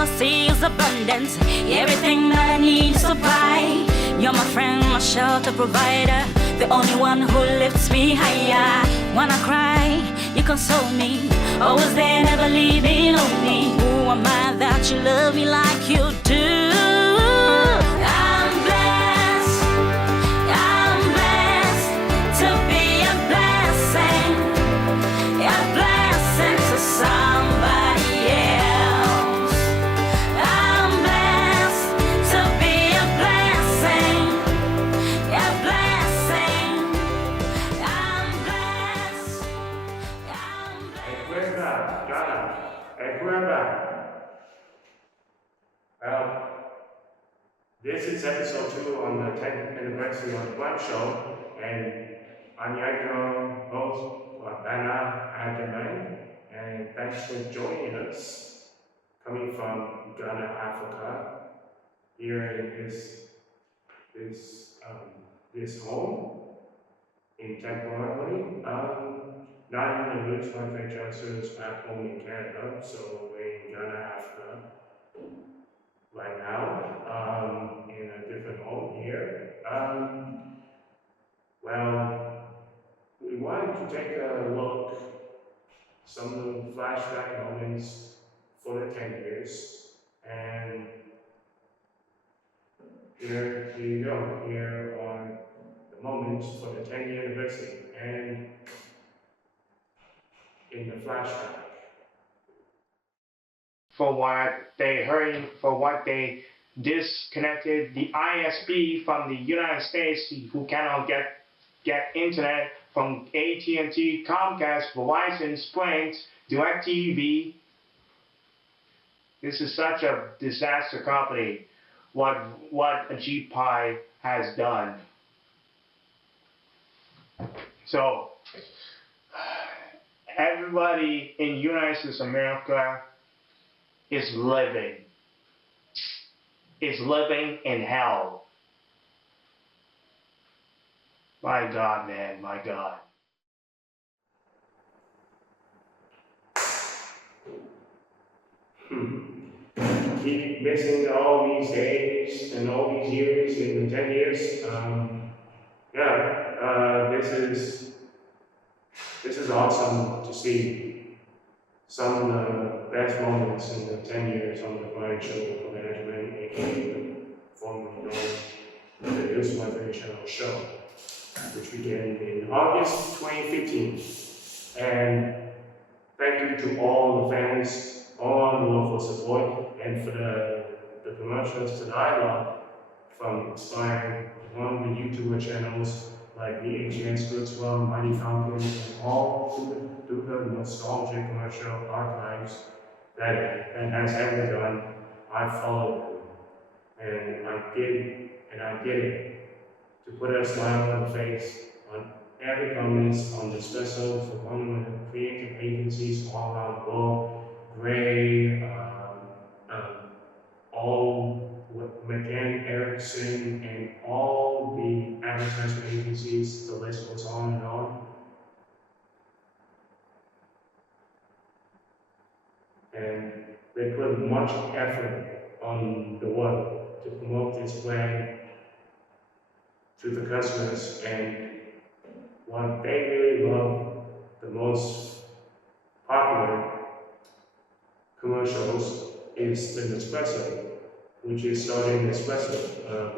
I see is abundance. Everything that I need to supply. You're my friend, my shelter provider, the only one who lifts me higher. When I cry, you console me. Always there, never leaving me. Who am I that you love me like you do? I'm blessed. I'm blessed to be a blessing. A blessing to somebody else. I'm blessed to be a blessing. A blessing. I'm blessed. I'm blessed. Kwabena. Well, this is episode 2 on the 10th anniversary of the Black Show, and I'm Agyemang, host Kwabena, Agyemang, and thanks for joining us, coming from Ghana, Africa, here in this home in temporarily. Not in the roots, my friend transfers back home in Canada, so we're in Ghana, Africa right now, in a different home here. Well, we wanted to take a look, some flashback moments for the 10 years, and here you go, here are the moments for the 10-year anniversary, and in the flashback. For what they disconnected the ISP from the United States, who cannot get internet from AT&T, Comcast, Verizon, Sprint, DirecTV. This is such a disaster company. What Agyemang has done. So everybody in United States of America is living in hell. My God, man, my God. Keep missing all these days and all these years in the 10 years. This is awesome to see. Some of the best moments in the 10 years on the Blind Show for Management, aka formerly known as the News Motivational Show, which began in August 2015. And thank you to all the fans, all the love for support, and for the promotions to the dialogue from inspiring one of the YouTuber channels like the Agyemang Splitswell, Mighty Falcon, and all through the nostalgic commercial archives that has ever done. I followed them, and I did it to put a smile on the face on every comments on the special for one of the creative agencies all around the world, Gray, all with McCann, Erickson, and all the advertisement agencies, the list goes on and on. And they put much effort on the work to promote this brand to the customers, and what they really love, the most popular commercials is the Nespresso, which is starting Nespresso,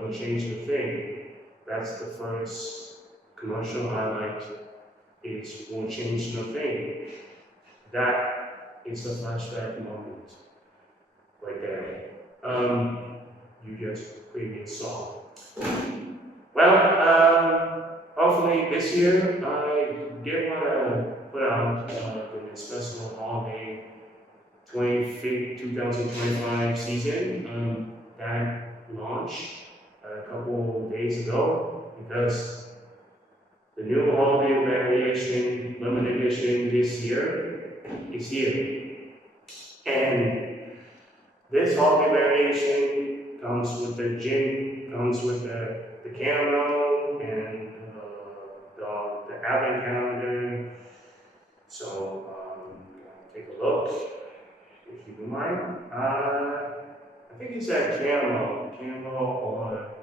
will change the thing. That's the first commercial I liked, is will change the thing. That is the flashback moment right there. You just previous saw. Well, hopefully this year I did want to put out the Nespresso Holiday 2025 season that launched a couple of days ago, because the new holiday variation, limited edition this year is here. And this holiday variation comes with the gin, comes with the caramel and the advent calendar. So take a look if you don't mind. think it's Agyemang or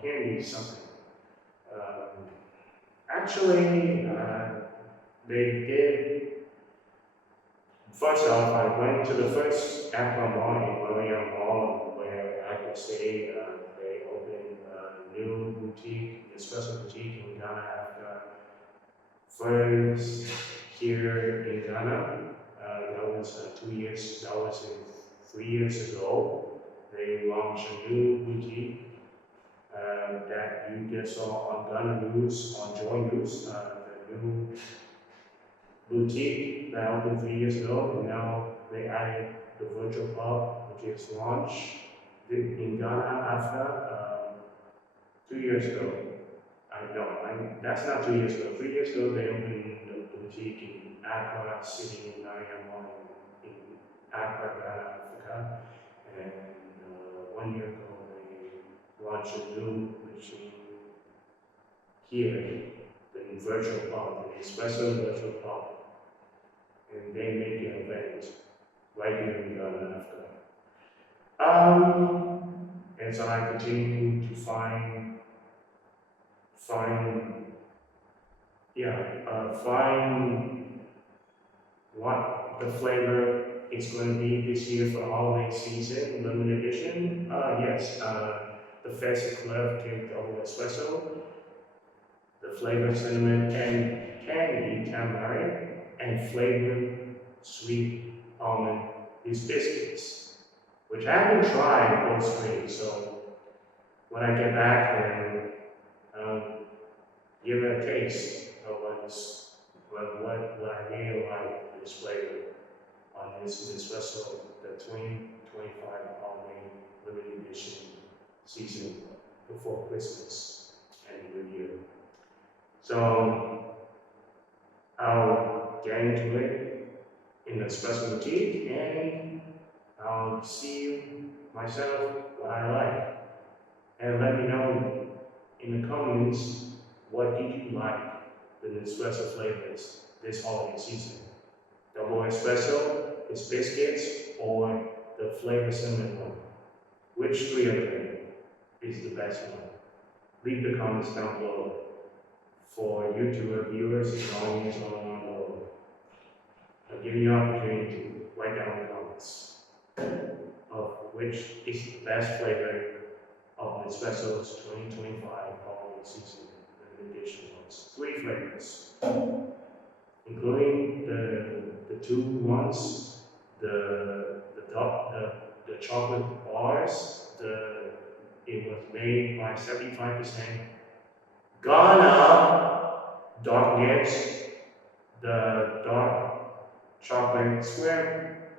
candy something. Um, Actually, they did. First off, I went to the first Apple Mall in Ronica Mall where I could stay. They opened a new boutique, a special boutique in Ghana after first here in Ghana. That was 2 years. That was 3 years ago. They launched a new boutique that you just saw on Ghana News, on Joy News. The new boutique that opened 3 years ago, and now they added the virtual pub, which is launched in Ghana after 2 years ago. That's not 2 years ago. 3 years ago, they opened the boutique in Accra City, in Agyemang, in Accra, Ghana, Africa. And 1 year ago, they launched a new machine here, the virtual pub, the espresso virtual pub. And they make an event right here in Ghana, Africa. And so I continue to find what the flavor is going to be this year for the holiday season, limited edition. Yes, the Festive Club Cake Double Espresso, the flavor cinnamon and candy tamarind, and flavored sweet almond is biscuits, which I haven't tried those three. So when I get back and give it a taste of what I really like this flavor on this espresso, the 2025 holiday limited edition season before Christmas and New Year. So I'll get into it in the espresso boutique and I'll see myself what I like. And let me know in the comments what did you like the espresso flavors this holiday season. Double espresso, is biscuits, or the flavor cinnamon one. Which three of them is the best one? Leave the comments down below for YouTube viewers and audience all around the world. I'll give you an opportunity to write down the comments of which is the best flavor of Espresso's 2025 holiday season limited edition ones. 3 flavors, including the 2 ones, the chocolate bars. It was made by 75% Ghana dark nibs, the dark chocolate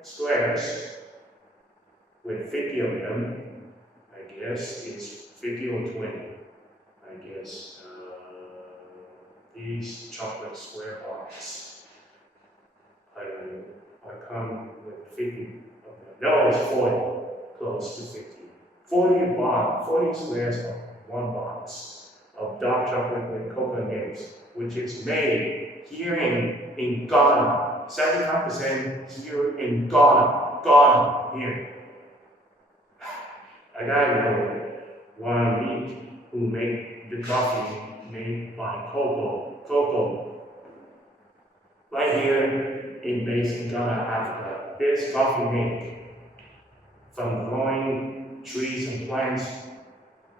squares with 50 of them. I guess it's 50 or 20. I guess these chocolate square bars I come with 50 of them. No, it's 40, close to 50. 40 squares of one box of dark chocolate with cocoa nibs, which is made here in Ghana. 75% here in Ghana, here. A guy know one week who made the coffee made by cocoa, right here based in Ghana, Africa. This coffee made from growing trees and plants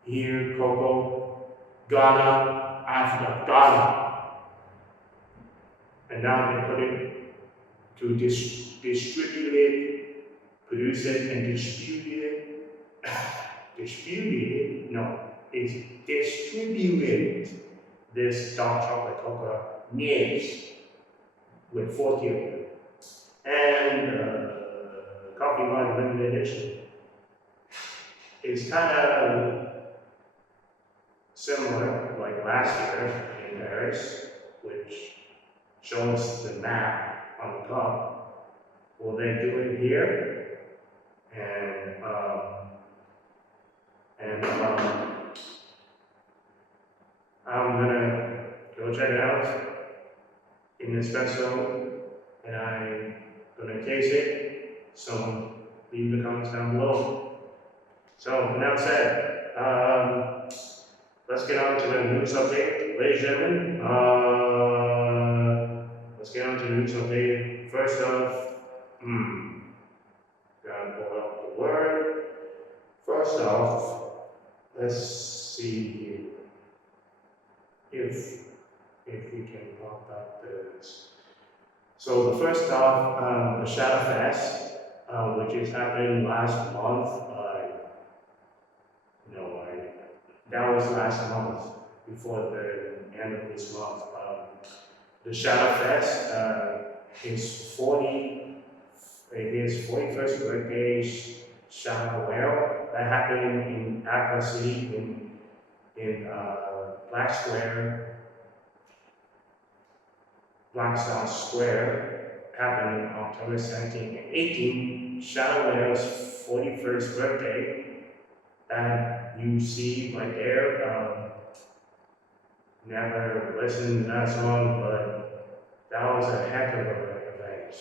here, cocoa, Ghana, Africa, Ghana. And now they put it to distribute it, produce it, and distribute it. It's distributed this dark chocolate cocoa nibs with 40 of them. And coffee wine limited edition is kind of similar like last year in Paris, which shows the map on the cup. Will they do it here? And I'm gonna go check it out in espresso, and I'm gonna taste it. So leave the comments down below. So, with that said, let's get on to the news update, ladies and gentlemen. Let's get on to the news update. First off, gotta pull up the word. First off, let's see if we can pop up this. So the first off, the Shadow Fest, which is happening last month. That was last month, before the end of this month. The Shadow Fest is his 41st birthday Shadow Whale. That happened in Accra City in Blackstone Square, happened on October 17 and 18. Shadow Whale's 41st birthday. And you see right there, never listened to that song, but that was a heck of an event.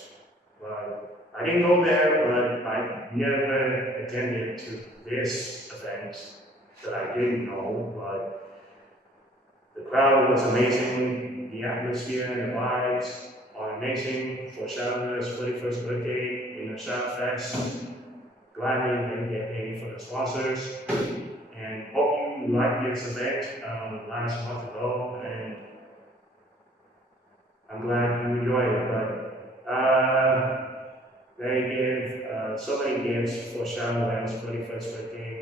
But I didn't go there, but I never attended to this event that I didn't know, but the crowd was amazing, the atmosphere and the vibes are amazing for Shadow's 41st birthday in the Shadow Fest. Glad they didn't get paid for the sponsors, and hope you liked this event last month ago, and I'm glad you enjoyed it. But they give so many gifts for Shadow Whale's 41st birthday,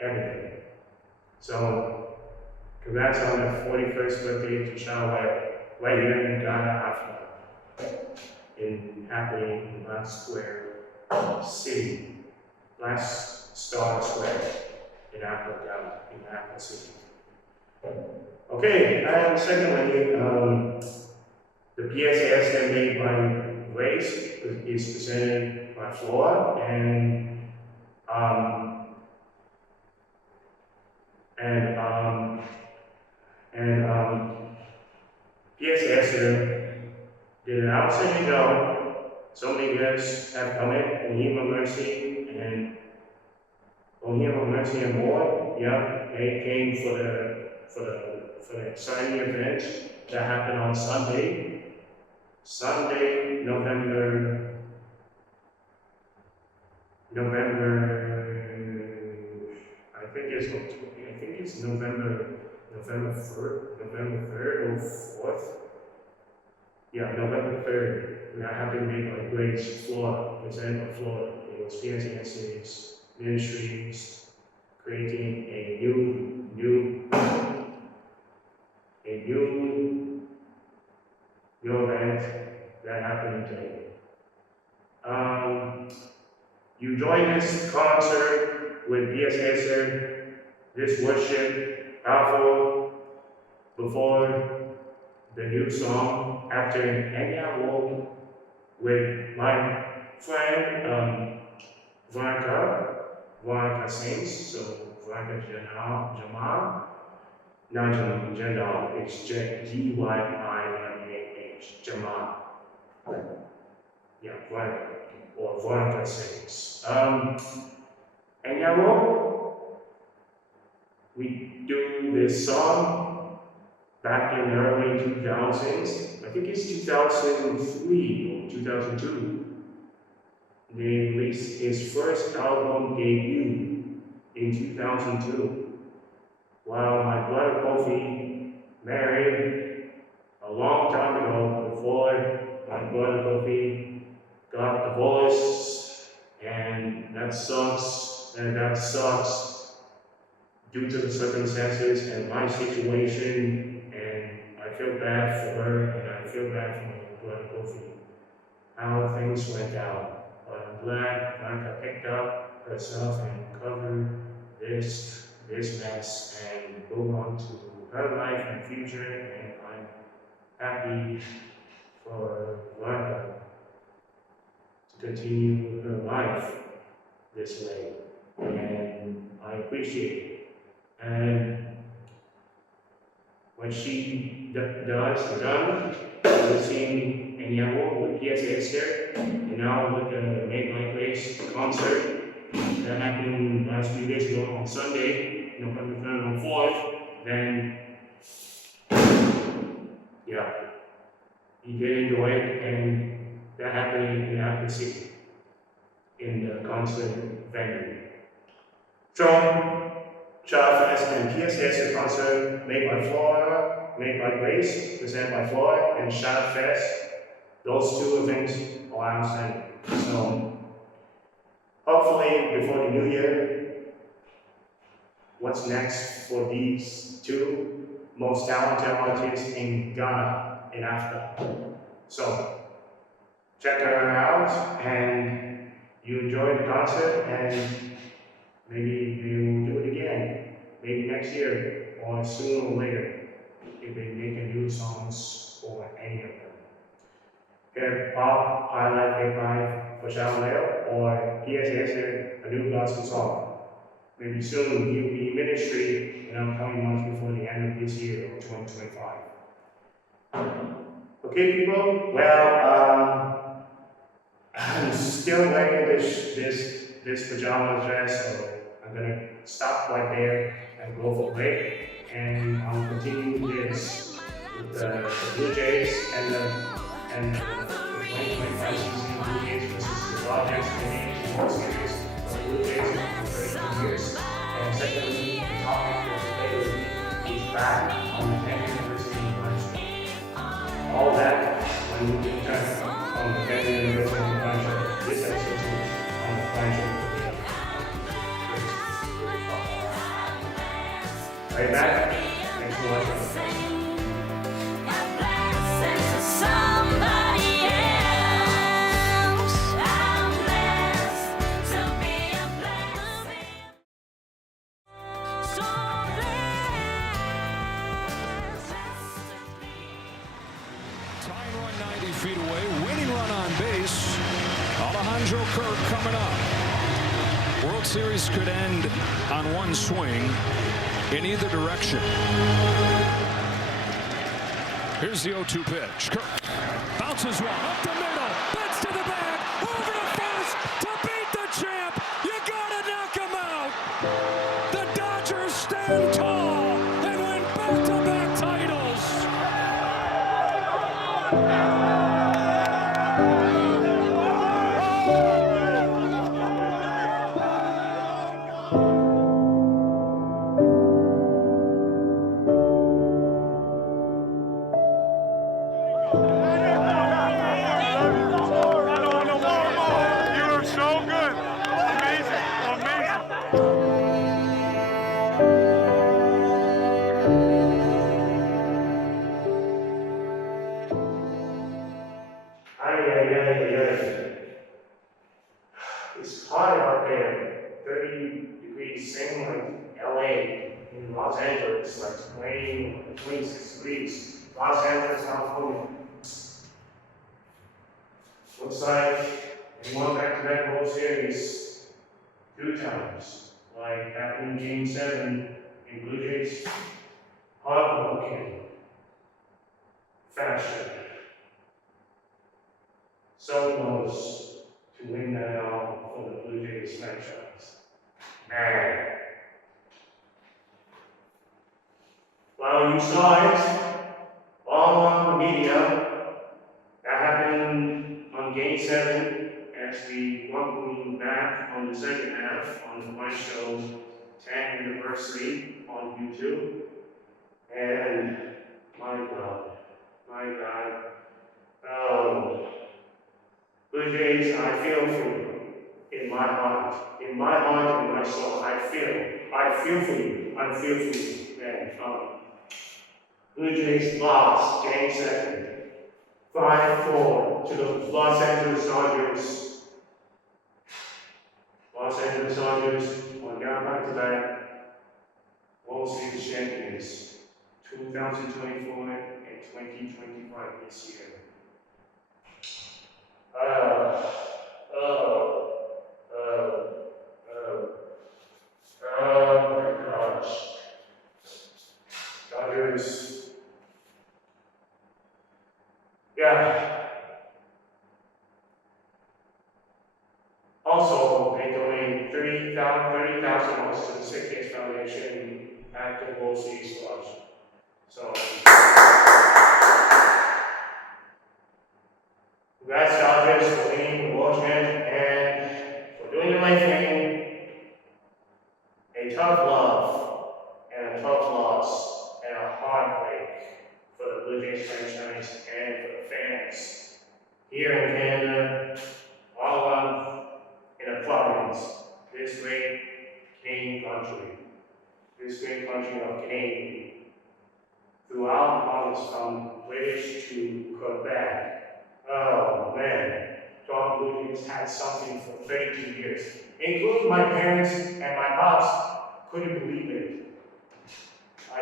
everything. So congrats on the 41st birthday to Shadow Whale, right here in Ghana, Africa, happening in Black Square City. Last Star Square in Accra City. Okay, and secondly, the PSS that made by Grace is presented by Flora, and PSS did an outstanding job. So many guests have come in, Agyemang Mercy and Agyemang Mercy and more. Yeah, they came for the exciting event that happened on Sunday. November. I think it's November 3rd or 4th. Yeah, November 3rd. That happened made by Grace Flora, presented by Flora. It was PSS's ministries creating a new event that happened today. You join this concert with PSS, this worship, powerful, before the new song, after an Agyemang with my friend Ronica sings, so Ronica Agyemang, not Jendal, it's Gymah, Agyemang. Yeah, Ronica, or Ronica sings. Agyemang, we do this song back in the early 2000s. I think it's 2003 or 2002. They released his first album debut in 2002. While my brother Kofi married a long time ago, before my brother Kofi got divorced, and that sucks due to the circumstances and my situation, and I feel bad for her, and I feel bad for my brother Kofi, how things went down. But I'm glad Ronica picked up herself and covered this mess and go on to her life and future, and I'm happy for Ronica to continue her life this way, and I appreciate it. And when she Dodgers are done. We're seeing Agyemang with PSS here, and now with the Make My Grace concert that happened last few days ago on Sunday, November 3rd and 4th. Then, yeah, you did enjoy it, and that happened in African City in the concert venue. From Child Fest and PSS concert made by Florida, made by Grace, presented by Florida, and Child Fest. Those two events are outstanding. So hopefully before the new year, what's next for these two most talented artists in Ghana, in Africa. So check her out, and you enjoyed the concert, and maybe you'll do it again, maybe next year, or sooner or later, if they make a new songs for any of them. Hip hop, highlight hip hop for Shaoleo, or PSS, a new gospel song. Maybe soon you'll be in ministry in upcoming months before the end of this year or 2025. Okay, people. Well, I'm still wearing this pajama dress, so I'm gonna stop right there and go for a break, and I'll continue this with the Blue Jays and the 2025 season Blue Jays versus the Dodgers in the World Series. The Blue Jays have 32 years, and secondly, the topic was later is back on the 10th anniversary of the all that when you can check on the 10th anniversary of the this episode on the financial. Right back. Thanks for watching. Tying run 90 feet away, winning run on base. Alejandro Kirk coming up. World Series could end on one swing in either direction. Here's the 0-2 pitch. Kirk bounces one up the middle, bends to the bag, over to first to beat the champ. You gotta knock him out. The Dodgers stand tall and win back-to-back titles. It's hot out there, 30 degrees, same like LA, in Los Angeles, like 20, 26 degrees, Los Angeles, California. Looks like they won back-to-back World Series 2 times, like happened in Game 7 in Blue Jays heartbroken fashion. So close to win that all for the Blue Jays franchise. Man. Well, you saw it all on the media. That happened on Game 7 as we welcome back on the second half on my show 10th anniversary on YouTube. And my God, oh, Blue Jays, I feel for you. In my heart, in my soul, I feel for you, man. Blue Jays lost Game 7, 5-4 to the Los Angeles Dodgers. Los Angeles Dodgers are now back-to-back World Series champions, 2024 and 2025 this year. Oh my gosh. Dodgers Yeah. Also, they donated $30,000 to the Sick Kids Foundation at the World Series launch. So, congrats Dodgers for winning the World Champ and for doing the right thing. A tough love and a tough loss and a heartbreak for the Blue Jays franchise and for the fans here in Canada, all around in the province, this great Canadian country, this great country of Canadian, throughout the province from British to Quebec. Oh man, Toronto Blue Jays had something for 32 years, including my parents and my pops couldn't believe it. I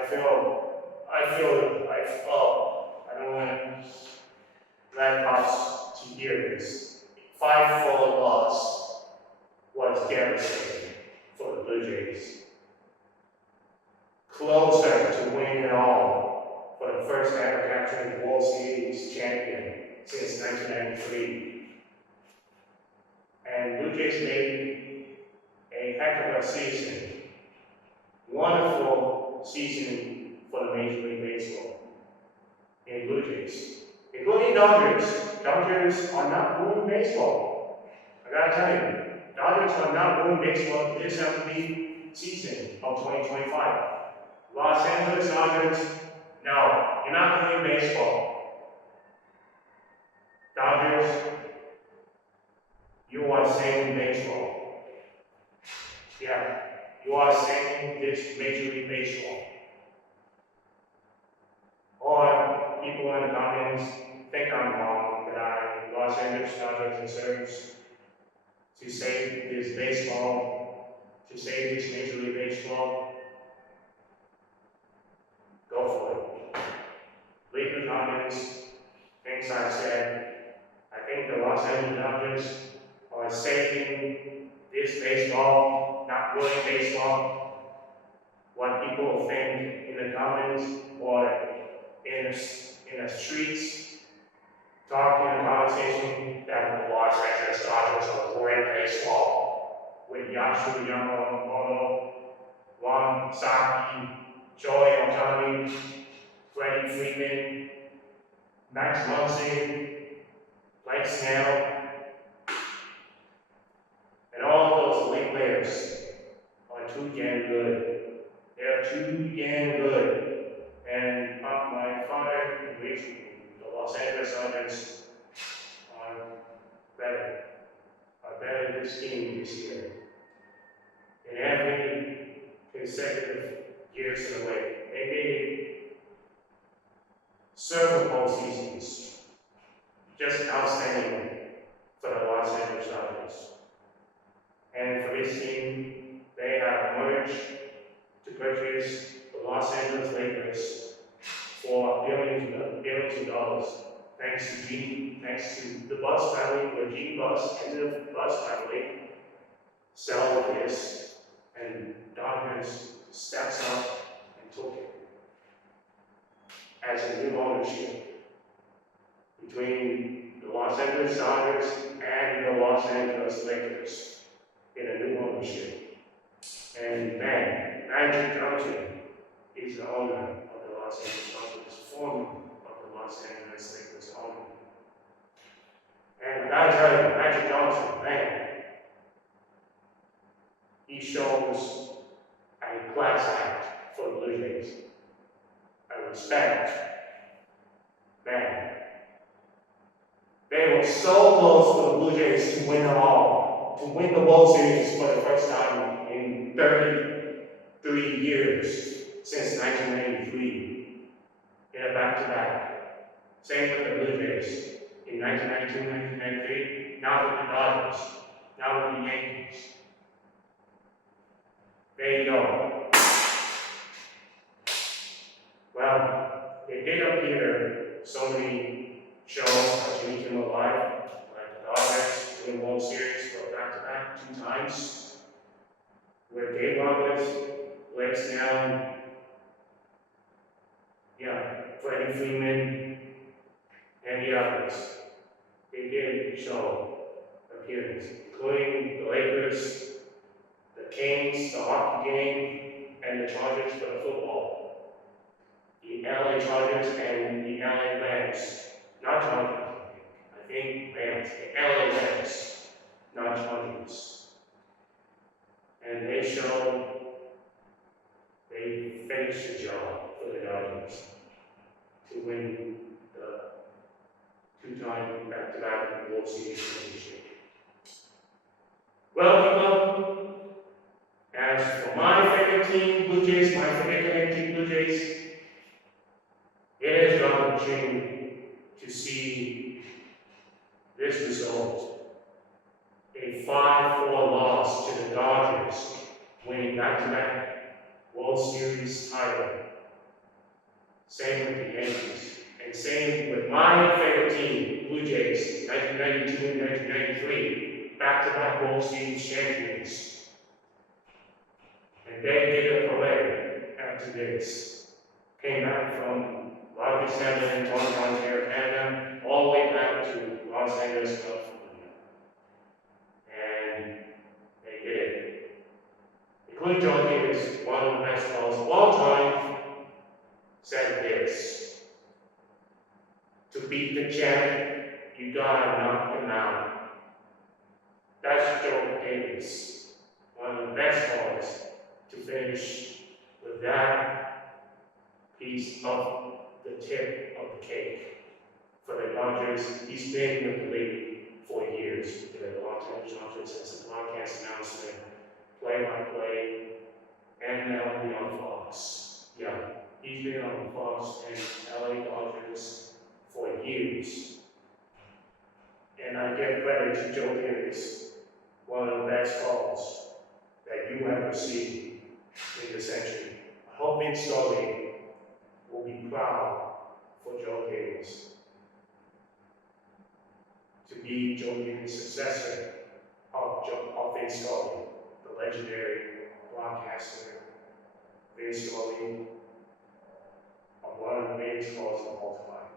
don't want that pops to hear this. 5-4 loss was devastating for the Blue Jays. Closer to winning it all for the first ever capturing the World Series champion since 1993. And Blue Jays made a heck of a season. Wonderful season for the Major League Baseball in Blue Jays, including Dodgers. Dodgers are not ruining baseball. I gotta tell you, Dodgers are not ruining baseball this MLB season of 2025. Los Angeles Dodgers, no, you're not ruining baseball. Dodgers, you are saving baseball. Yeah, you are saving this Major League Baseball. Or people in the comments think I'm wrong, that Los Angeles Dodgers deserves to save this baseball, to save this Major League Baseball. Go for it. Leave in the comments things I've said. I think the Los Angeles Dodgers are saving this baseball, not ruining baseball. What people think in the comments or in the streets, talking in a conversation that the Los Angeles Dodgers are ruining baseball with Yamamoto, Ron Saki, Joey Otani, Freddie Freeman, Max Muncy, Blake Snell, and all those elite players are too damn good. They're too damn good. And my father agrees with me. The Los Angeles Dodgers are better this team this year. In every consecutive years in a way. They made several postseasons. Just outstanding for the Los Angeles Dodgers. And for this team, they have merged to purchase the Los Angeles Lakers for billions of dollars. Thanks to the Buss family, the Gene Buss and the Buss family sell this, and Dodgers steps up and took it as a new ownership between the Los Angeles Dodgers and the Los Angeles Lakers in a new ownership. And man, Magic Johnson is the owner of the Los Angeles Dodgers, former of the Los Angeles Lakers owner. And I gotta tell you, Magic Johnson, man, he shows a class act for the Blue Jays. I respect, man. They were so close for the Blue Jays to win it all, to win the World Series for the first time in 33 years since 1993 in a back-to-back. Same with the Blue Jays in 1992, 1993, now with the Dodgers, now with the Yankees. There you go. Well, they did appear so many shows that you need to know live, like the Dodgers win the World Series for back-to-back 2 times, with Dave Roberts, Blake Snell, Freddie Freeman, and the others, they did show appearance, including the Lakers, the Kings, the hockey game, and the Chargers for the football. The LA Chargers and the LA Rams. Not Chargers, I think Rams. The LA Rams, not Chargers. And they showed they finished the job for the Dodgers to win the two-time back-to-back World Series championship. Well, as for my favorite team, Blue Jays, my favorite team, Blue Jays, it is gut-wrenching to see this result. A 5-4 loss to the Dodgers, winning back-to-back World Series title. Same with the Yankees, and same with my favorite team, Blue Jays, 1992 and 1993, back-to-back World Series champions. And they did a parade after this. Came back from Ronica in Toronto, Ontario, Canada, all the way back to Los Angeles, California. And they did it. Including John Davis, one of the best calls of all time, said this: to beat the champ, you gotta knock them out. That's Joe Davis, one of the best calls to finish with that piece of the tip of the cake for the Dodgers. He's been with the league for years, the Los Angeles Dodgers as a broadcast announcement, play-by-play, and now be on Fox. Yeah, he's been on Fox and LA Dodgers for years. And I give credit to Joe Davis, one of the best calls that you ever see in the century. I hope Vince Scully will be proud for Joe Davis to be Joe Davis' successor of Vince Scully, the legendary broadcaster. Vince Scully, one of the greatest calls of all time,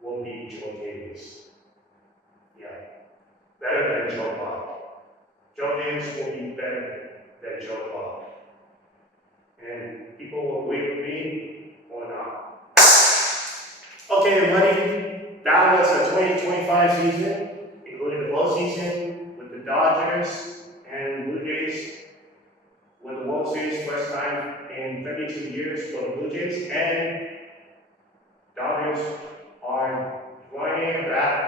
will be Joe Davis. Yeah, better than Joe Bob. Joe Davis will be better than Joe Bob. And people will agree with me or not. Okay, everybody, that was the 2025 season, including the postseason with the Dodgers and Blue Jays. With the World Series first time in 32 years for the Blue Jays, and Dodgers are running it back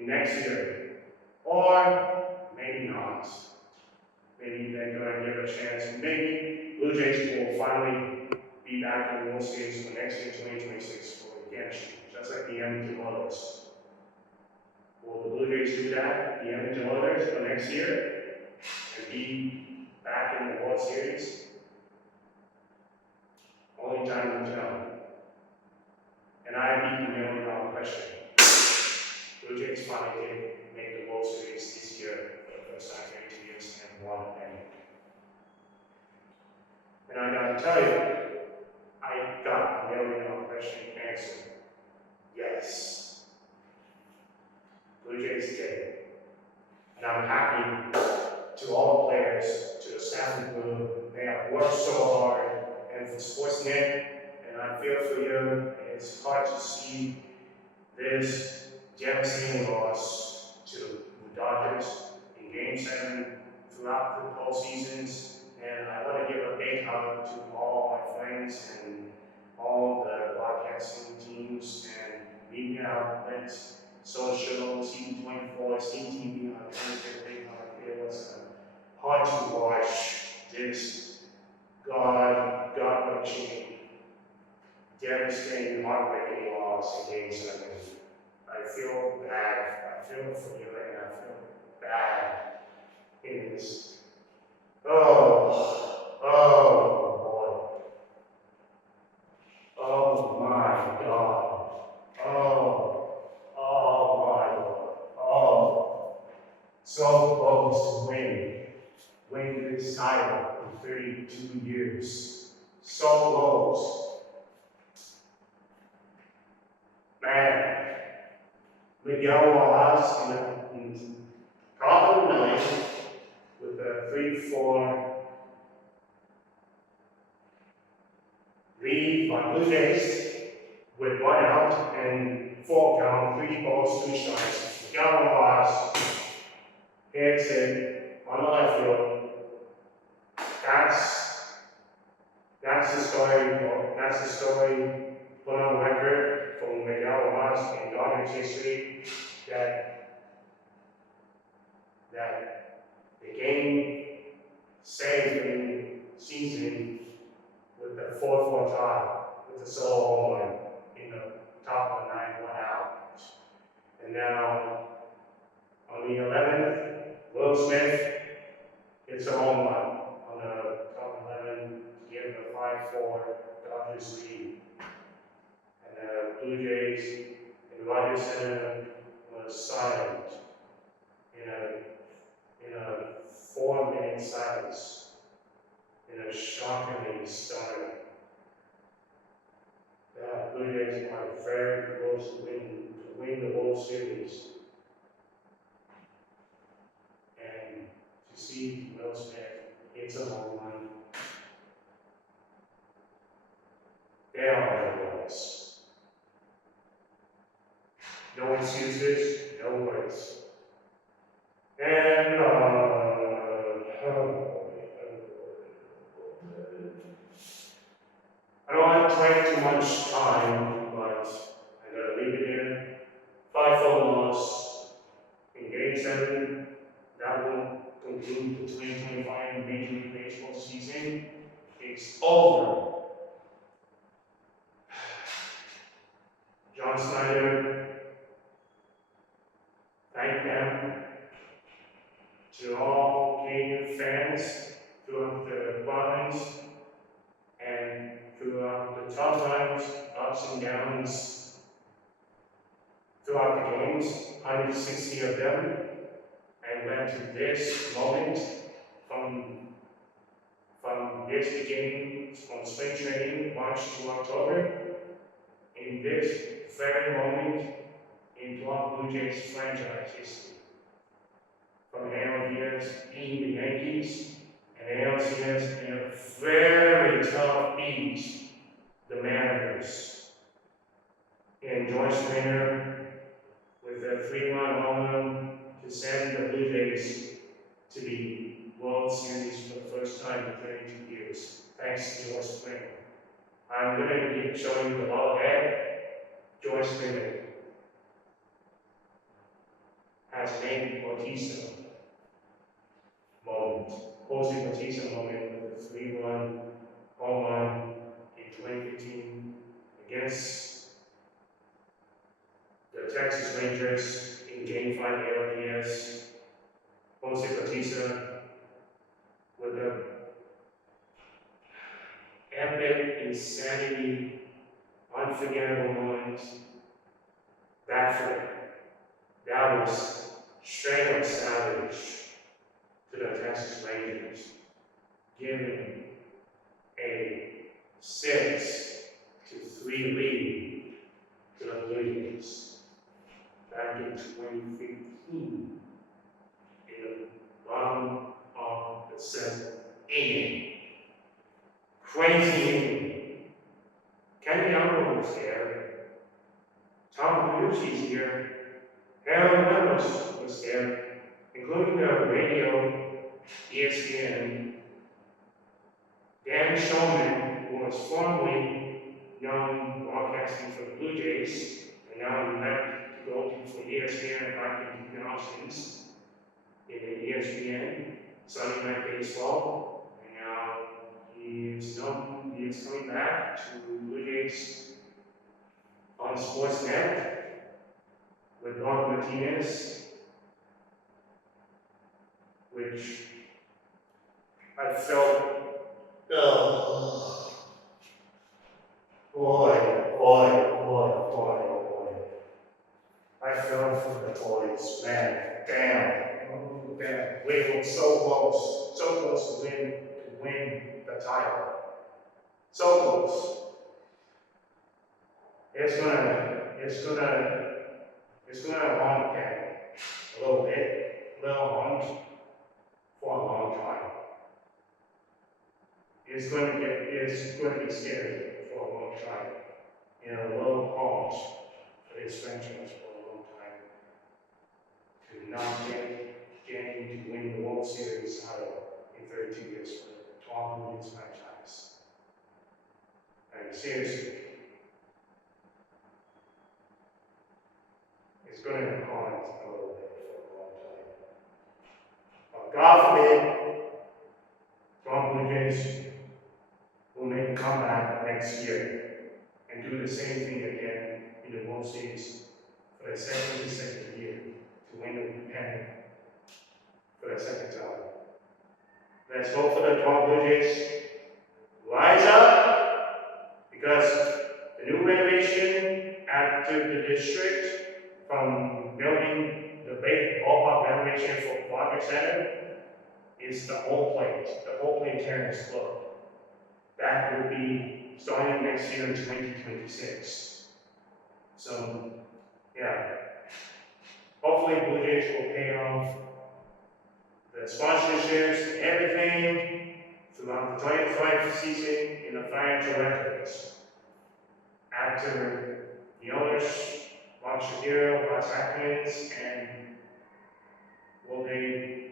next year, or maybe not. Maybe they're going to give a chance. Maybe Blue Jays will finally be back in the World Series for next year, 2026, for redemption, just like the Edmonton Oilers. Will the Blue Jays do that, the Edmonton Oilers, for next year, and be back in the World Series? Only time will tell. And I beat the $1 million question. Blue Jays finally did make the World Series this year for the first time in 32 years and won a penny. And I got to tell you, I got the $1 million question answered. Yes. Blue Jays did. And I'm happy to all the players, to the staff and crew. They have worked so hard, and for Sportsnet, and I feel for you. It's hard to see this devastating loss to the Dodgers in Game 7 throughout the postseasons. And I want to give a big hug to all my friends and all the broadcasting teams and media outlets, social, TV24, CTV. I want to give a big hug. It was hard to watch this gut-wrenching, devastating, heartbreaking loss in Game 7. I feel bad. I feel for you, and I feel bad in this. Oh boy. Oh my God. Oh my Lord. Oh. So close to win this title in 32 years. So close. Man, Miguel Wallace in top of the ninth with a 3-4 lead by Blue Jays with 1 out and 4 count, 3 balls, 2 strikes. Miguel Wallace hits it on the left field. That's the story. That's the story put on record from Miguel Wallace in Dodgers history that the game saved in season with the 4-4 tie with the solo home run in the top of the ninth, 1 out. And now on the 11th, Will Smith hits a home run on the top 11 to give the 5-4 Dodgers lead. And the Blue Jays in Rogers Center was silent in a 4-minute silence, in a shockingly stunning. The Blue Jays are very close to win the World Series. And to see Will Smith hits a home run, they are the boys. No excuses, no words. And I don't want to take too much time, but I gotta leave it here. 5-4 loss in Game 7. That will conclude the 2025 Major League Baseball season. It's over. John Snyder, thank them to all Canadian fans throughout the province and throughout the tough times, ups and downs, throughout the games, 160 of them, and led to this moment from this beginning, from spring training, March to October, in this very moment in Blue Jays franchise history. From ALDS beating the Yankees, and ALCS in a very tough beat the Mariners. And Joyce Springer with a 3-run home run to send the Blue Jays to the World Series for the first time in 32 years. Thanks to Joyce Springer. I'm going to keep showing you the bobblehead. Joyce Springer has named Bautista moment. Jose Bautista moment with a 3-run home run in 2015 against the Texas Rangers in Game 5 ALDS. Jose Bautista with a epic insanity, unforgettable moment. That was straight up savage to the Texas Rangers, giving a 6-3 lead to the Blue Jays back in 2015 in the bottom of the 7th inning. Crazy inning. Kenny Yamamoto was there. Tom Belushi's here. Harold Reynolds was there, including the radio, ESPN. Dan Shulman, who was formerly known broadcasting for the Blue Jays, and now he left to go for ESPN back in 2000s in the ESPN Sunday Night Baseball, and now he is coming back to Blue Jays on Sportsnet with Mark Martinez, which I felt, boy. I felt for the boys, man, damn. We were so close to win the title. So close. It's gonna it's gonna haunt them a little bit, a little haunt for a long time. It's going to be scary for a long time. You know, a little haunt for this franchise for a long time. To not getting to win the World Series title in 32 years for the Toronto Blue Jays franchise. I mean, seriously. It's going to haunt a little bit for a long time. But God forbid, Toronto Blue Jays will make a comeback next year and do the same thing again in the World Series for the second consecutive year to win the pennant for the second time. Let's hope for the Toronto Blue Jays rise up, because the new renovation at the district, from building the big ballpark renovation for Rogers Center, is the whole plate terrace look. That will be starting next year in 2026. So, yeah. Hopefully Blue Jays will pay off the sponsorships and everything throughout the 25th season in the financial records. After the owners, Mark Shapiro, Ross Atkins, and will they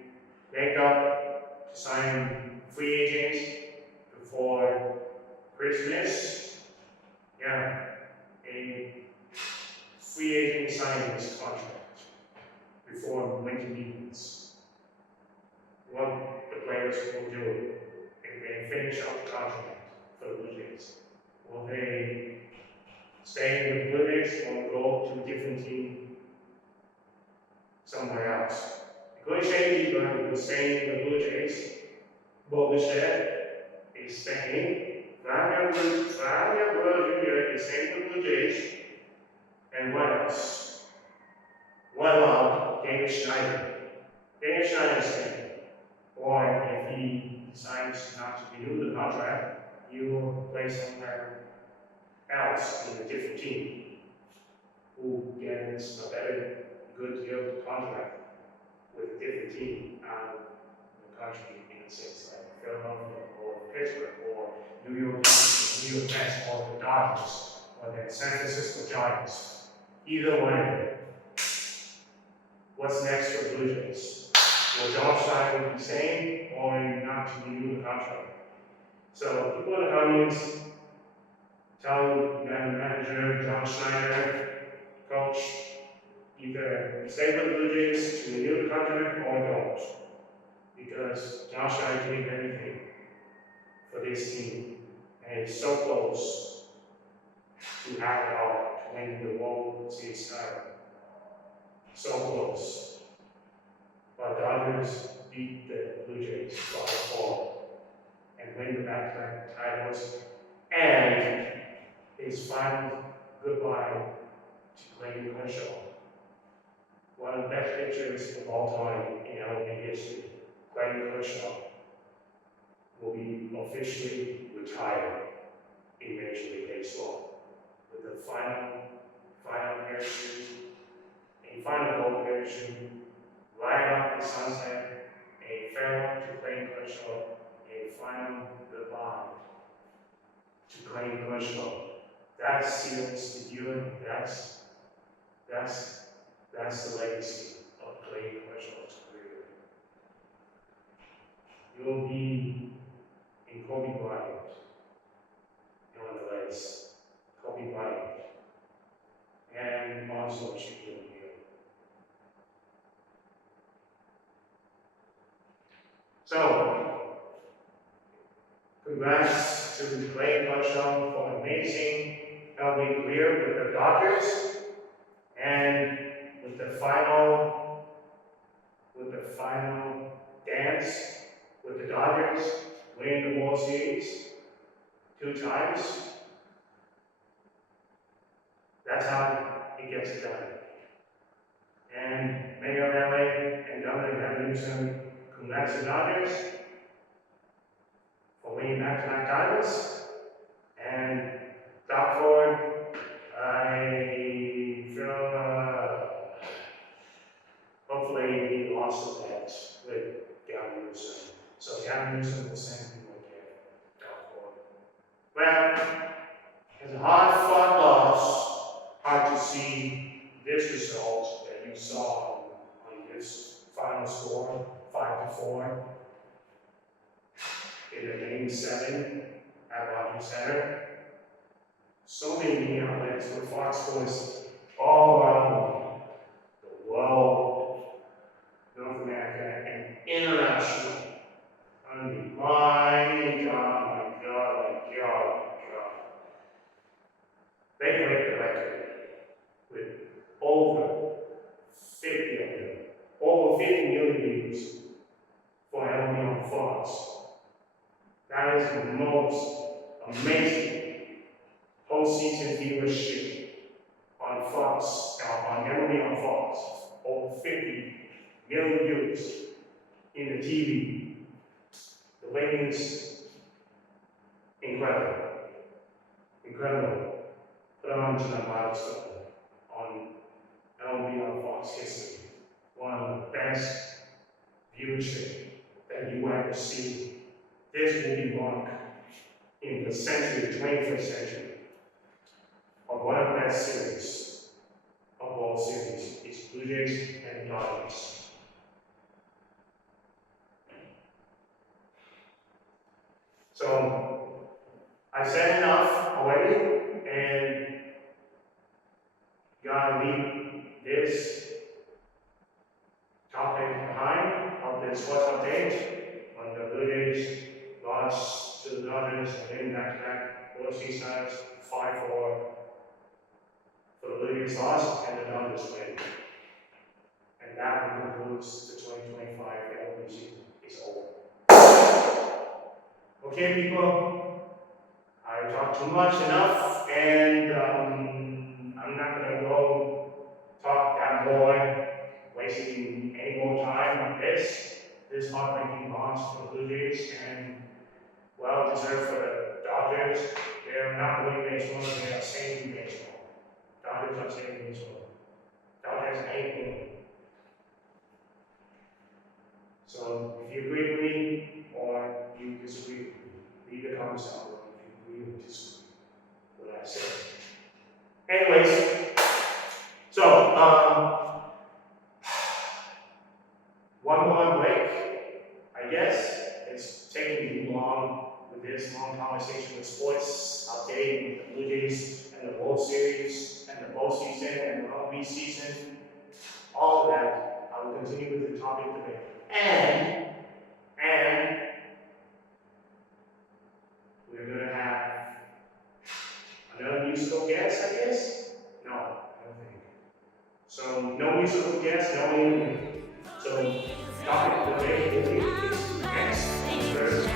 make up to sign free agents before Christmas? Yeah, a free agent signing this contract before winter meetings. What the players will do if they finish out the contract for the Blue Jays. Will they stay with the Blue Jays or go to a different team somewhere else? The goalkeeper will stay in the Blue Jays. Bobichet is staying. Vladimir Jr. is staying with the Blue Jays. And what else? What about David Schneider? David Schneider is staying. Or if he decides not to renew the contract, he will play somewhere else in a different team who gets a better, good deal contract with a different team out of the country, in a sense, like Philadelphia or Pittsburgh or New York Mets or the Dodgers or the San Francisco Giants. Either way, what's next for the Blue Jays? Will John Schneider be staying or not to renew the contract? So people in the comments tell the manager, John Schneider, coach, either stay with the Blue Jays to renew the contract or don't. Because John Schneider did everything for this team and is so close to have it all to win the World Series title. So close. But Dodgers beat the Blue Jays 5-4 and win the back-to-back titles. And his final goodbye to Clayton Kershaw, one of the best pitchers of all time in MLB history. Clayton Kershaw will be officially retired in Major League Baseball with the final parachute, a final goal parachute, right off the sunset, a farewell to Clayton Kershaw, a final goodbye to Clayton Kershaw. That seals the viewing. That's the legacy of Clayton Kershaw's career. You'll be in Kobe Bryant on the legs. Kobe Bryant. And also Shaquille O'Neal. So, congrats to Clayton Kershaw for an amazing MLB career with the Dodgers, and with the final dance with the Dodgers, winning the World Series 2 times. That's how it gets done. And Mayor of LA and Governor Gavin Newsom, congrats to the Dodgers for winning back-to-back titles. And Doc Ford, I this result that you saw on this final score, 5-4, in the game 7 at Rogers Center. So many media outlets with Fox Sports all around the world, North America, and international. I mean, my God. They break the record with over 50 of them, over 50 million views for MLB on Fox. That is the most amazing postseason viewership on Fox, on MLB on Fox. Over 50 million views in the TV. The ratings, incredible. Incredible. Put on to the milestone on MLB on Fox history. One of the best viewership that you ever see. This will be marked in the century, 21st century, of one of the best series of all series is Blue Jays and Dodgers. So I said enough already, and gotta leave this topic behind of this sports update on the Blue Jays loss to the Dodgers and then back-to-back World Series titles, 5-4 for the Blue Jays loss and the Dodgers win. And that concludes the 2025 MLB season. It's over. Okay, people, I talked too much enough, and I'm not gonna go talk that more, wasting any more time on this heartbreaking loss for the Blue Jays, and well deserved for the Dodgers. They're not winning baseball, they are saving baseball. Dodgers are saving baseball. Dodgers ain't winning. So if you agree with me or you disagree with me, leave the comments down below if you agree or disagree with what I said. Anyways, so one more break, I guess. It's taking too long with this long conversation with sports, update with the Blue Jays and the World Series and the postseason and the MLB season, all of that. I will continue with the topic today. And we're gonna have another musical guest, I guess? No, I don't think. So no musical guest, no interview. So topic of the day is next Thursday.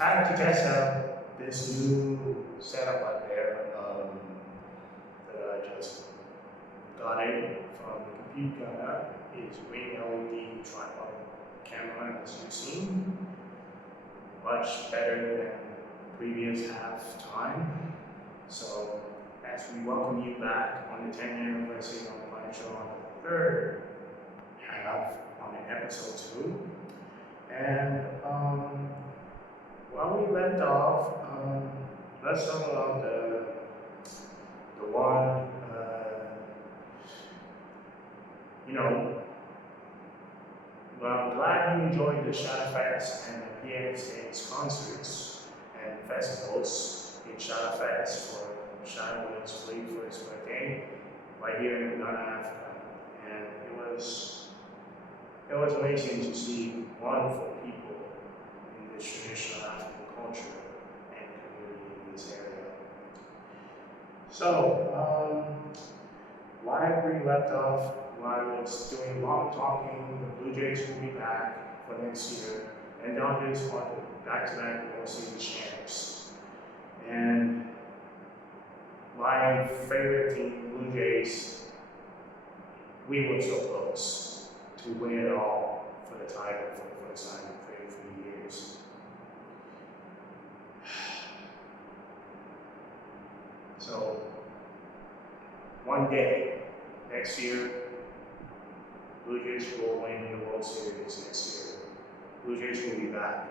I had to test out this new setup out there that I just got it from the Kwabena. It's green LED tripod camera, as you've seen. Much better than previous half-time. So as we welcome you back on the 10th anniversary of the live show on the third half on episode 2. And while we left off, let's talk about the one, well, I'm glad you enjoyed the Shadow Fest and the PA States concerts and festivals in Shadow Fest for Shadow Williams Fleet for his birthday right here in Ghana, Africa. And it was amazing to see wonderful people in this traditional African culture and community in this area. So, while we left off, while I was doing long talking, the Blue Jays will be back for next year, and Dodgers are the back-to-back World Series champs. And while my favorite team, Blue Jays, we were so close to win it all for the title for the first time in 33 years. So, one day, next year, Blue Jays will win the World Series next year. Blue Jays will be back.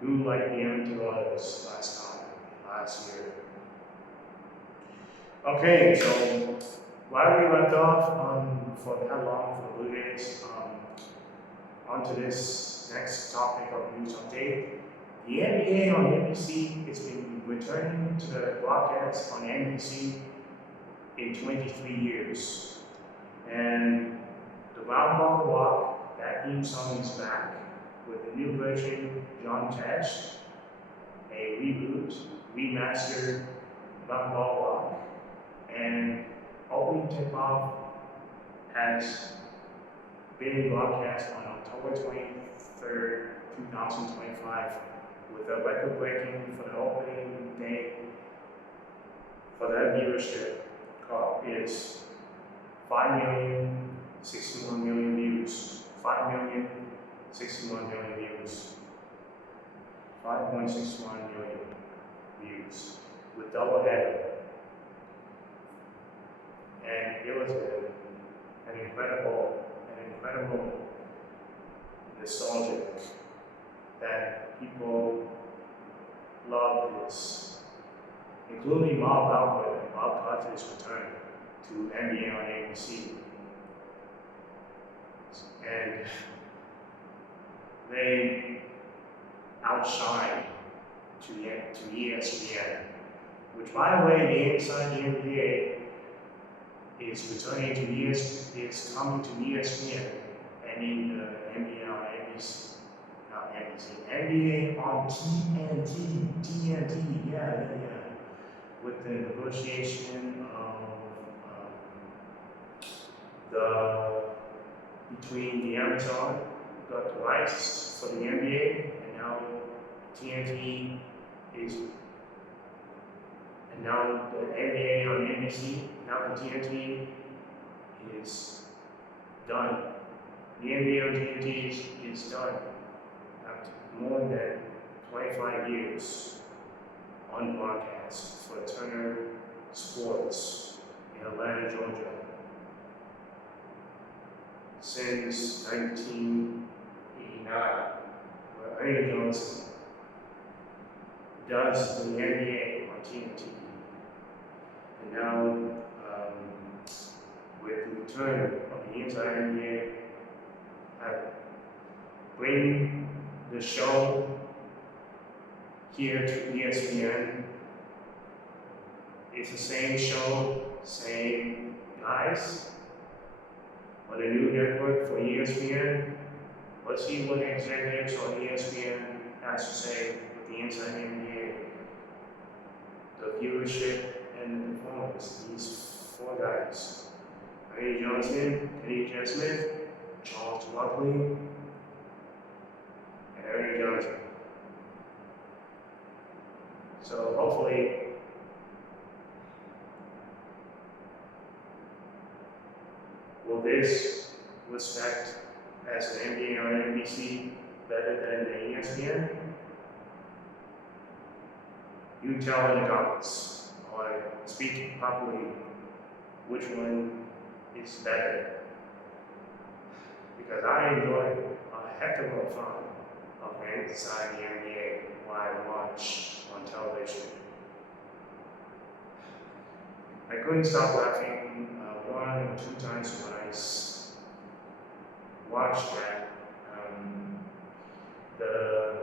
Do like the Antilles last year. Okay, so while we left off for that long for the Blue Jays, on to this next topic of news update. The NBA on NBC has been returning to the broadcast on NBC in 23 years. And the Round Ball Walk, that theme song is back with a new version, John Tesh, a reboot, remastered Round Ball Walk, and opening tip-off has been broadcast on October 23rd, 2025, with a record-breaking for the opening day for that viewership is 5,061 million views. 5,061 million views. 5.61 million views with double header. And it was an incredible nostalgic that people love this, including Bob Cosby's return to NBA on ABC. And they outshine to ESPN, which, by the way, the Inside the NBA is returning to is coming to ESPN and in the NBA on ABC. Not NBC, NBA on TNT, yeah. With the negotiation of between the Amazon got the rights for the NBA, and now TNT is, and now the NBA on NBC, now the TNT is done. The NBA on TNT is done after more than 25 years on broadcast for Turner Sports in Atlanta, Georgia. Since 1989, where Ernie Johnson does the NBA on TNT. And now, with the return of the Inside NBA, bring the show here to ESPN. It's the same show, same guys, on a new network for ESPN. Let's see what executives on ESPN has to say with the Inside NBA, the viewership and the performance. These four guys: Ernie Johnson, Kenny Smith, Charles Barkley, and Ernie Johnson. So hopefully, will this respect as an NBA on NBC better than the ESPN? You tell in the comments, or speak properly, which one is better. Because I enjoy a heck of a fun of Inside the NBA while I watch on television. I couldn't stop laughing one or two times when I watched that. The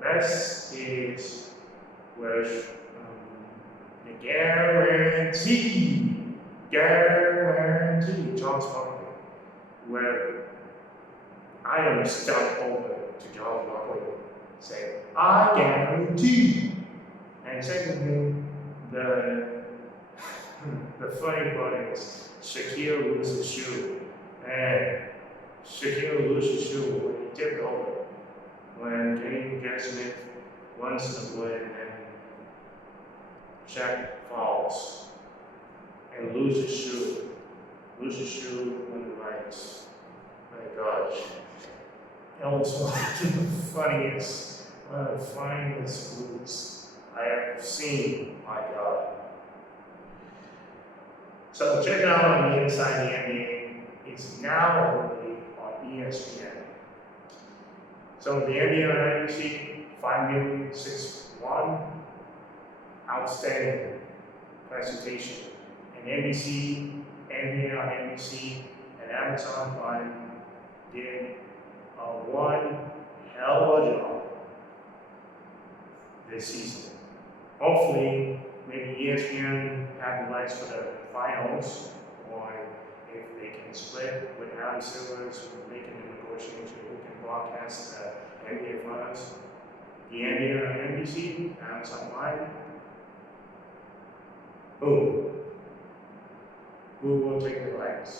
best is where the guarantee, Charles Barkley, where I am stuck over to Charles Barkley saying, I guarantee. And secondly, the funny part is Shaquille loses shoe. And Shaquille loses shoe when he tipped over. When Kenny Smith runs to the play and then check fouls, and lose his shoe. Lose his shoe on the right. My gosh. That was one of the funniest moves I have seen. My God. So check it out on the Inside the NBA. It's now only on ESPN. So the NBA on NBC, 5,000,661, outstanding presentation. And NBC, NBA on NBC, and Amazon Prime did one hell of a job this season. Hopefully, maybe ESPN have the rights for the finals, or if they can split with Adam Silver's making the negotiation, who can broadcast the NBA finals. The NBA on NBC, Amazon Prime. Who will take the rights?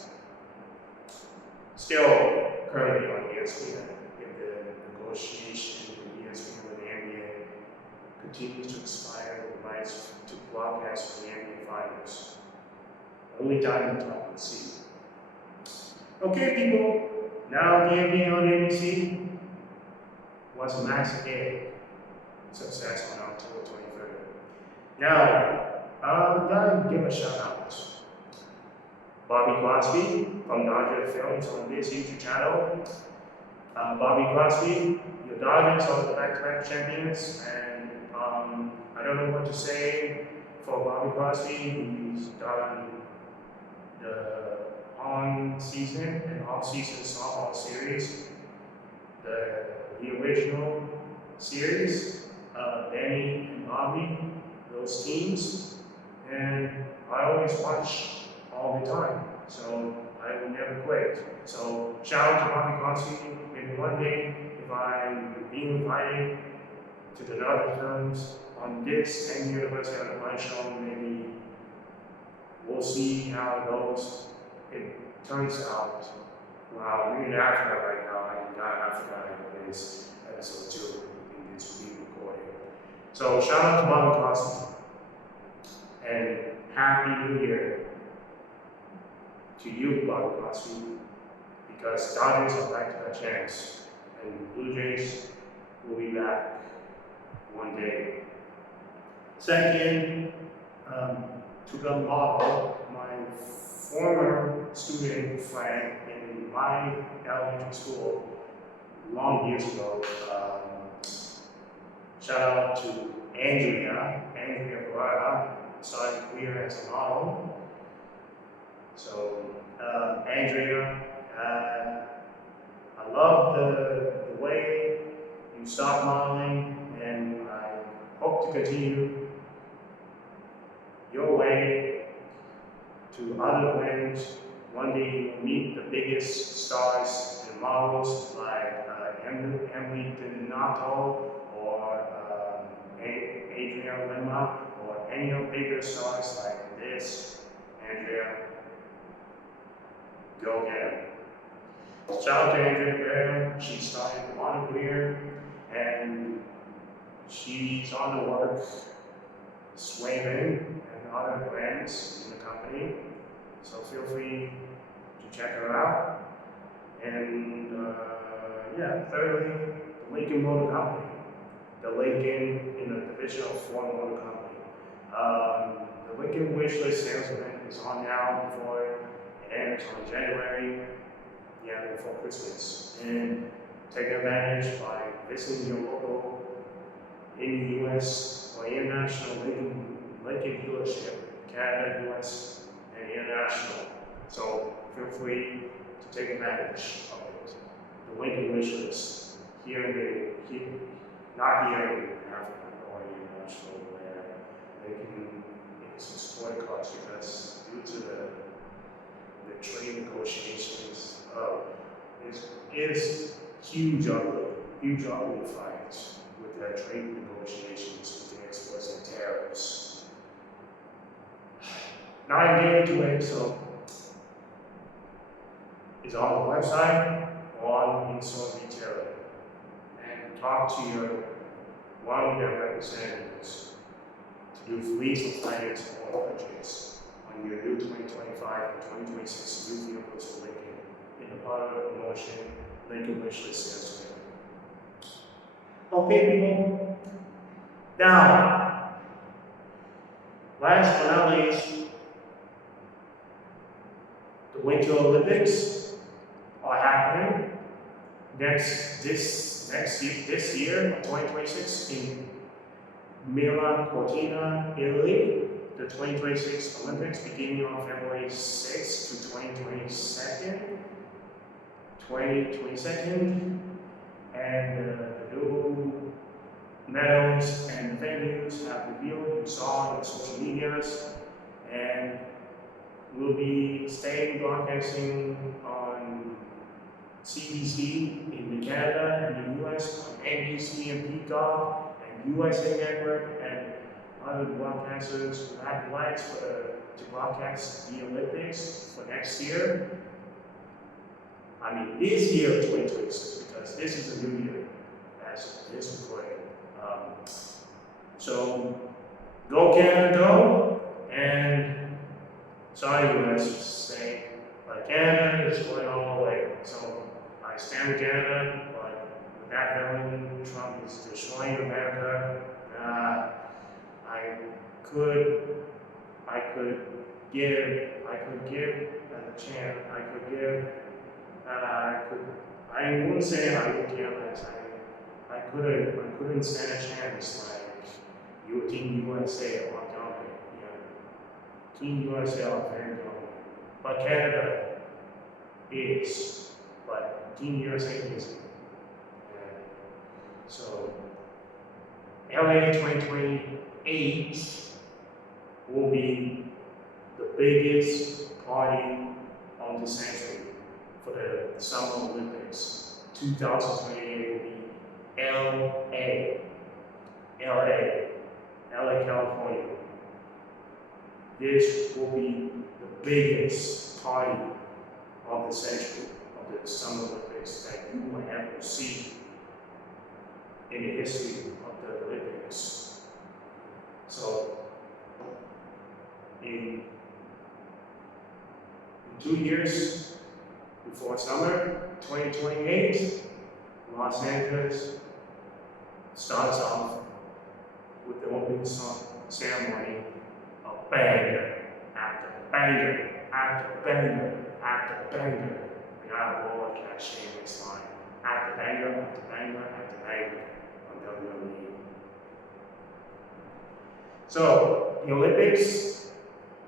Still currently on ESPN, if the negotiation with ESPN with the NBA continues to expire the rights to broadcast for the NBA finals. Only time will tell. Let's see. Okay, people. Now the NBA on NBC was a massive hit. Success on October 23rd. Now, I'm gonna give a shout out. Bobby Crosby from Dodger Films on this YouTube channel. Bobby Crosby, your Dodgers are the back-to-back champions, and I don't know what to say for Bobby Crosby. He's done the on-season and off-season softball series, the original series, Benny and Bobby, those teams, and I always watch all the time, so I will never quit. So shout out to Bobby Crosby. Maybe one day, if I'm being invited to the Dodger Films on this 10th University on the Blind show, maybe we'll see how it goes. It turns out, wow, we're in Africa right now. I'm not Africa in this episode 2 in this week recording. So shout out to Bobby Crosby and Happy New Year to you, Bobby Crosby, because Dodgers are back-to-back champs, and Blue Jays will be back one day. Second, to the model, my former student friend in my elementary school long years ago. Shout out to Andrea Ferrara, started a career as a model. So, Andrea, I love the way you start modeling, and I hope to continue your way to other brands. One day you'll meet the biggest stars and models like Emily Donato or Adriana Lima, or any of the bigger stars like this, Andrea. Go get it. Shout out to Andrea Graham. She started the model career, and she's on the work, Swayman and other brands in the company. So feel free to check her out. And yeah, thirdly, the Lincoln Motor Company. The Lincoln in the division of Ford Motor Company. The Lincoln Wishlist sales event is on now before it ends on January, before Christmas. And take advantage by visiting your local in the US or international Lincoln dealership, Canada, US, and international. So feel free to take advantage of it. The Lincoln Wishlist not here in Africa or international, where they can support cars, because due to the trade negotiations, is huge ugly fights with the trade negotiations with the exports and tariffs. Now I'm getting to it, so it's on the website or on in-store retailer, and talk to one of their representatives to youth lease or finance or purchase on your new 2025 and 2026 youth vehicles for Lincoln in the product promotion Lincoln wish list sales fair. Okay, people. Now, last but not least, the Winter Olympics are happening this year, 2026, in Milan Cortina, Italy. The 2026 Olympics beginning on February 6th to 2022nd, and the new medals and venues have revealed. You saw on social medias, and we'll be staying broadcasting on CBC in Canada and the US, on NBC and Peacock and USA Network, and other broadcasters who have rights to broadcast the Olympics for next year. I mean, this year, 2026, because this is a new year as this recording. So, go Canada, go! And sorry, US, saying, but Canada is going all the way. So, I stand with Canada, but with that villain, Trump is destroying America. I could give a chance. I wouldn't say I would care less. I couldn't stand a chance like you Team USA or dominant. Team USA are very dominant, but Canada is, but Team USA isn't. And so LA 2028 will be the biggest party of the century for the Summer Olympics. 2028 will be LA, California. This will be the biggest party of the century of the Summer Olympics that you will ever see in the history of the Olympics. So, in 2 years before summer, 2028, Los Angeles starts off with the opening ceremony of banger after banger after banger after banger. We got a roll like Seamus line. After banger after banger after banger on WWE. So, the Olympics,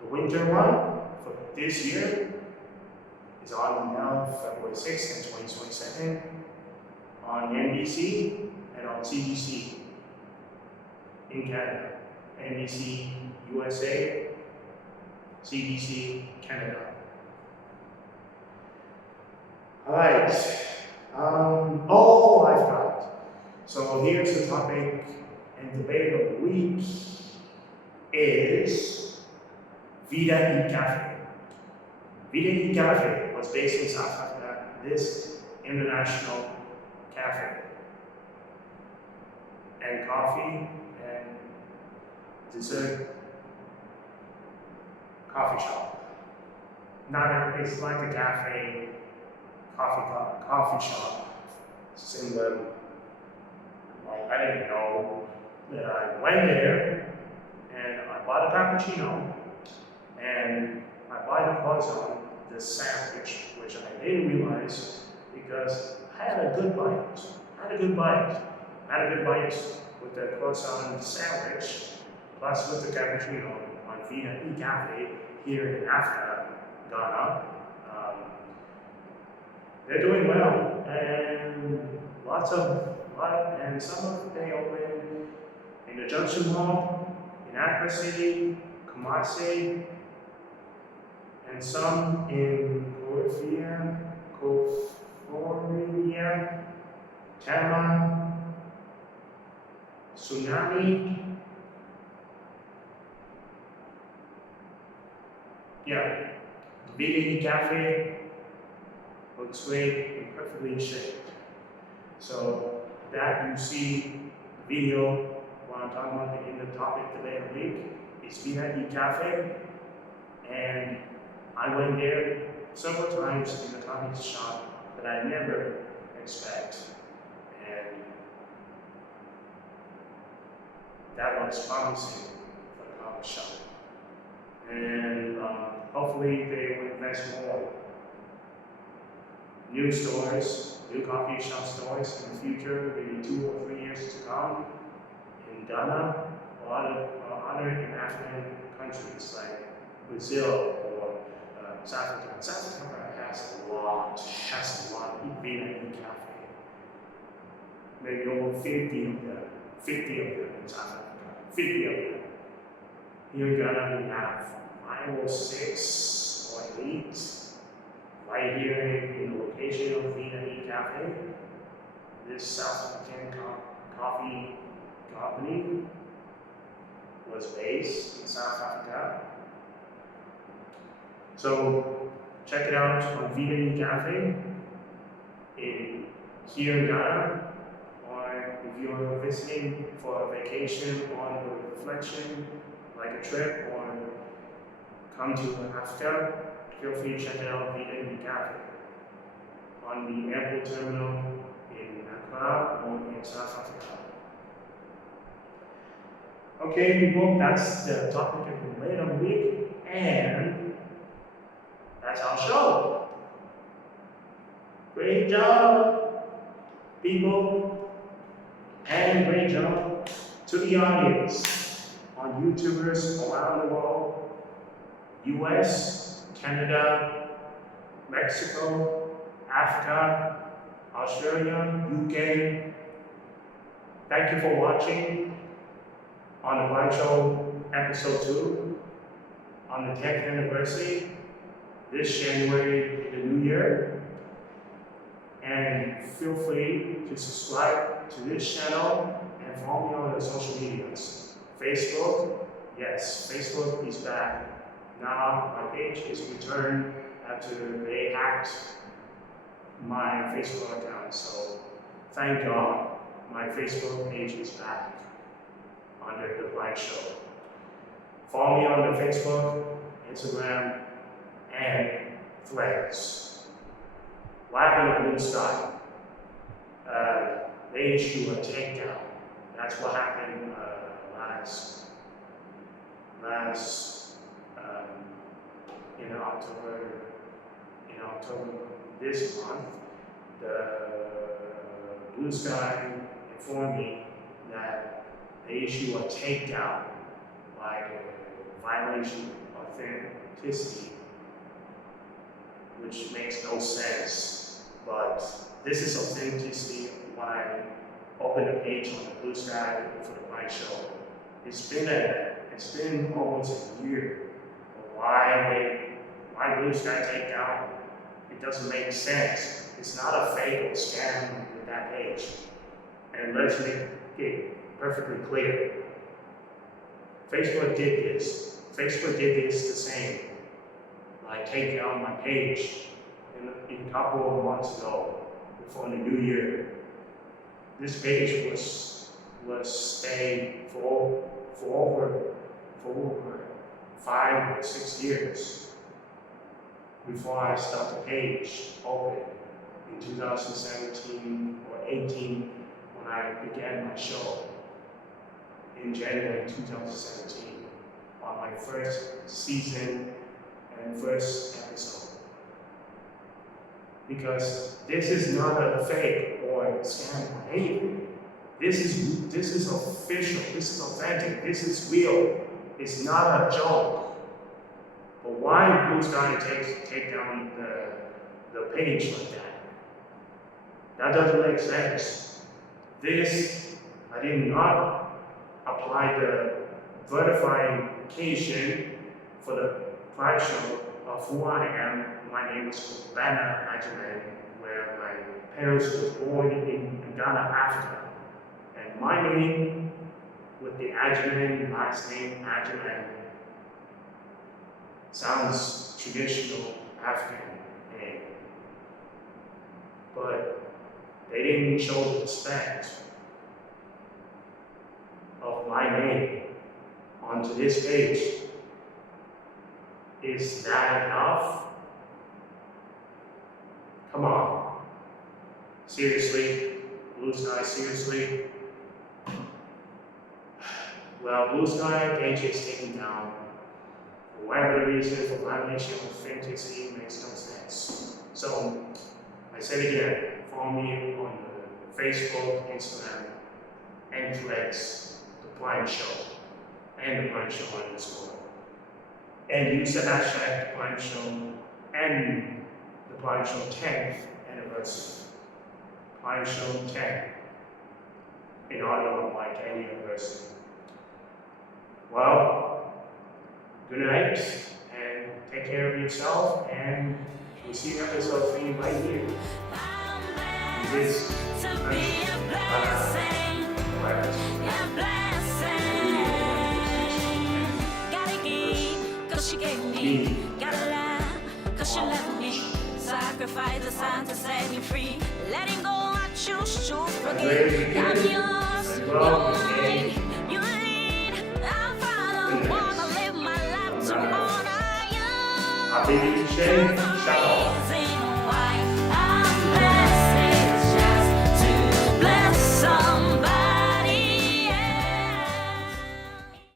the winter one for this year, is on now February 6th and 2022nd on NBC and on CBC in Canada. NBC USA, CBC Canada. Alright. I forgot. So here's the topic and debate of the week is Vida y Cafe. Vida y Cafe was based in South Africa. This international cafe and coffee and dessert coffee shop. It's like a cafe, coffee shop, similar. Like, I didn't know that I went there and I bought a cappuccino and I bought a croissant, the sandwich, which I didn't realize because I had a good bite. With the croissant sandwich, plus with the cappuccino on Vida y Cafe here in Africa, Ghana. They're doing well, and some of them they open in the Junction Mall, in Accra City, Kumasi, and some in Koforia, Tama, Tsunami. Yeah, Vida y Cafe looks great and perfectly shaped. So that you see the video when I'm talking about in the topic today of the week, is Vina E Cafe. And I went there several times in the coffee shop that I never expect. And that was promising for the coffee shop. And hopefully they will invest more new stores, new coffee shop stores in the future, maybe 2 or 3 years to come in Ghana or other in African countries like Brazil or South Africa. South Africa has a lot of Vina E Cafe. Maybe over 50 of them in South Africa. 50 of them. Here in Ghana we have 5 or 6 or 8 right here in the location of Vina E Cafe. This South African coffee company was based in South Africa. So check it out on Vina E Cafe here in Ghana, or if you're visiting for a vacation on a reflection, like a trip, or come to Africa, feel free to check it out Vina E Cafe on the airport terminal in Accra or in South Africa. Okay, people, that's the topic of the later week, and that's our show. Great job, people, and great job to the audience on YouTubers around the world, US, Canada, Mexico, Africa, Australia, UK. Thank you for watching on the Blind Show episode 2 on the 10th anniversary this January in the new year. And feel free to subscribe to this channel and follow me on the social medias. Facebook, yes, Facebook is back. Now my page is returned after they hacked my Facebook account. So thank God my Facebook page is back under the Blind Show. Follow me on the Facebook, Instagram, and Threads. What happened to Blue Sky? They issued a takedown. That's what happened last in October this month. The Blue Sky informed me that they issue a takedown, like a violation of authenticity, which makes no sense. But this is authenticity when I open a page on the Blue Sky for the Blind Show. It's been almost a year. Why Blue Sky takedown? It doesn't make sense. It's not a fake or scam with that page. And let's make it perfectly clear. Facebook did this. Facebook did this the same. Like take down my page in a couple of months ago, before the new year. This page was staying for over 5 or 6 years before I started the page open in 2017 or 18 when I began my show in January 2017 on my first season and first episode. Because this is not a fake or a scam or anything. This is official, this is authentic, this is real. It's not a joke. But why Blue Sky take down the page like that? That doesn't make sense. This, I did not apply the verification for the pride show of who I am. My name is Kwabena Agyemang, where my parents were born in Ghana, Africa. And my name, with the Agyemang last name, Agyemang, sounds traditional African name. But they didn't show the respect of my name onto this page. Is that enough? Come on. Seriously? Blue Sky, seriously? Well, Blue Sky page is taken down. For whatever the reason, for violation of fantasy makes no sense. So, I said again, follow me on the Facebook, Instagram, and Threads, The Blind Show, and The Blind Show _ and use the hashtag The Blind Show and The Blind Show 10th anniversary. Blind Show 10 in honor of my 10th anniversary. Well, good night and take care of yourself, and we'll see episode 3 right here. This to be a blessing, a blessing. Gotta give, 'cause she gave me. Gotta love, 'cause she loved me. Sacrifice the sun to set me free. Letting go, I choose to forgive. I'm yours, you're mine, you lead. I follow, wanna live my life to honor you. Happy Shalom. Amazing.